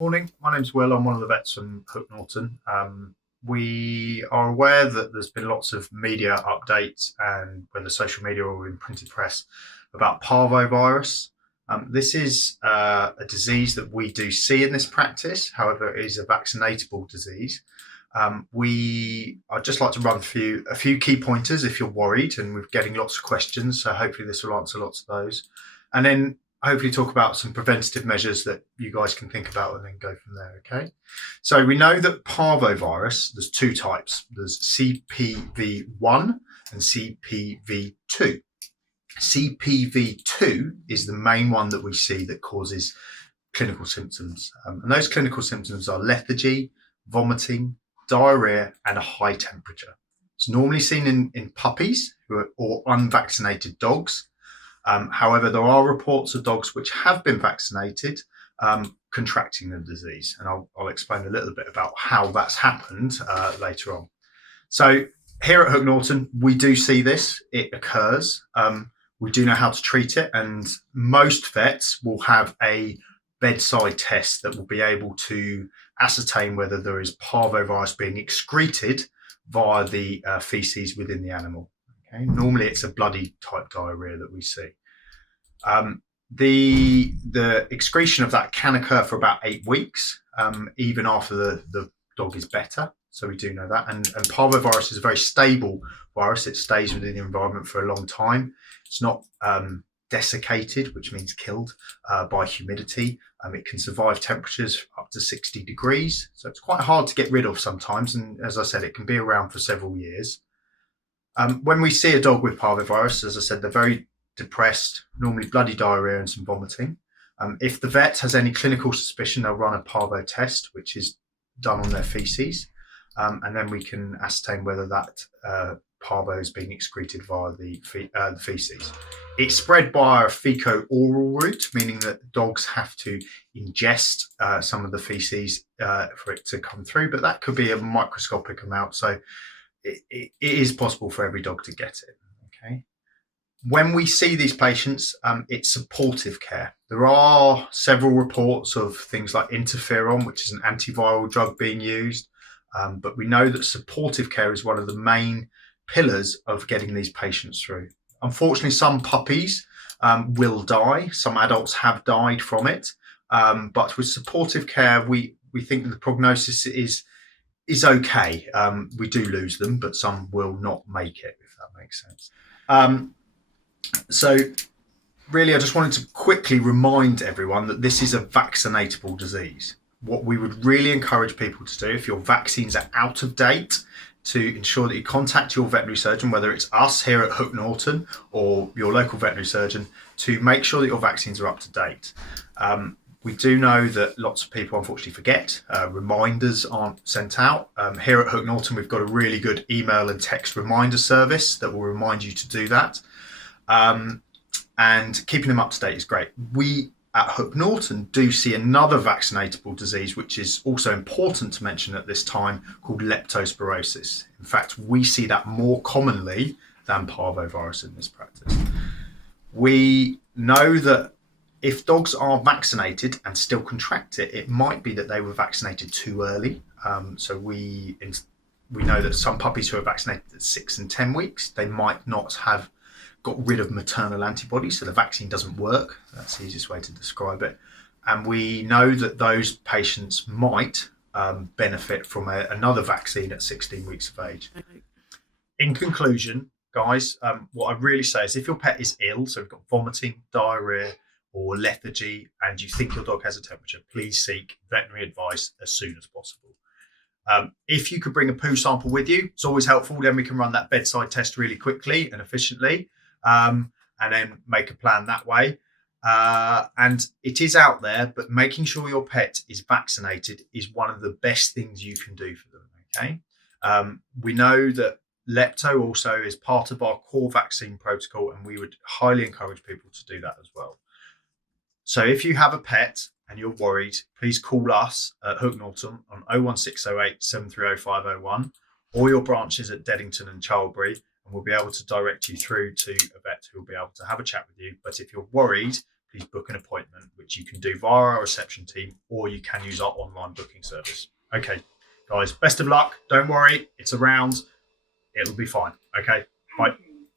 Morning, my name's Will. I'm one of the vets from Hook Norton. We are aware that there's been lots of media updates and whether social media or in printed press about parvovirus. This is a disease that we do see in this practice. However, it is a vaccinatable disease. I'd just like to run through a few key pointers if you're worried, and we're getting lots of questions. So hopefully this will answer lots of those. And then hopefully talk about some preventative measures that you guys can think about and then go from there. Okay. So we know that parvovirus, there's two types. There's CPV1 and CPV2. CPV2 is the main one that we see that causes clinical symptoms. And those clinical symptoms are lethargy, vomiting, diarrhea, and a high temperature. It's normally seen in puppies or unvaccinated dogs. However, there are reports of dogs which have been vaccinated contracting the disease, and I'll explain a little bit about how that's happened later on. So here at Hook Norton, we do see this. It occurs. We do know how to treat it, and most vets will have a bedside test that will be able to ascertain whether there is parvovirus being excreted via the feces within the animal. Okay. Normally, it's a bloody type diarrhea that we see. The excretion of that can occur for about 8 weeks, even after the dog is better. So we do know that. And parvovirus is a very stable virus. It stays within the environment for a long time. It's not desiccated, which means killed by humidity. It can survive temperatures up to 60 degrees. So it's quite hard to get rid of sometimes. And as I said, it can be around for several years. When we see a dog with parvovirus, as I said, they're very depressed, normally bloody diarrhea and some vomiting. If the vet has any clinical suspicion, they'll run a parvo test, which is done on their feces. And then we can ascertain whether that parvo is being excreted via the feces. It's spread by a fecal-oral route, meaning that dogs have to ingest some of the feces for it to come through, but that could be a microscopic amount. So it is possible for every dog to get it. Okay. When we see these patients, it's supportive care. There are several reports of things like interferon, which is an antiviral drug being used, but we know that supportive care is one of the main pillars of getting these patients through. Unfortunately, some puppies will die. Some adults have died from it, but with supportive care, we think that the prognosis is okay. We do lose them, but some will not make it, if that makes sense. So really, I just wanted to quickly remind everyone that this is a vaccinatable disease. What we would really encourage people to do, if your vaccines are out of date, to ensure that you contact your veterinary surgeon, whether it's us here at Hook Norton or your local veterinary surgeon, to make sure that your vaccines are up to date. We do know that lots of people unfortunately forget. Reminders aren't sent out. Here at Hook Norton, we've got a really good email and text reminder service that will remind you to do that. And keeping them up to date is great. We at Hook Norton do see another vaccinatable disease, which is also important to mention at this time, called leptospirosis. In fact, we see that more commonly than parvovirus in this practice. We know that if dogs are vaccinated and still contract it, it might be that they were vaccinated too early. So we know that some puppies who are vaccinated at 6 and 10 weeks, they might not have got rid of maternal antibodies, so the vaccine doesn't work. That's the easiest way to describe it. And we know that those patients might benefit from another vaccine at 16 weeks of age. In conclusion, guys, what I really say is if your pet is ill, so you've got vomiting, diarrhea, or lethargy, and you think your dog has a temperature, please seek veterinary advice as soon as possible. If you could bring a poo sample with you, it's always helpful. Then we can run that bedside test really quickly and efficiently, and then make a plan that way. And it is out there, but making sure your pet is vaccinated is one of the best things you can do for them. Okay. We know that lepto also is part of our core vaccine protocol, and we would highly encourage people to do that as well. So if you have a pet and you're worried, please call us at Hook Norton on 01608 730501 or your branches at Deddington and Charlbury, and we'll be able to direct you through to a vet who will be able to have a chat with you. But if you're worried, please book an appointment, which you can do via our reception team, or you can use our online booking service. Okay, guys, best of luck. Don't worry, it's around. It'll be fine. Okay, bye.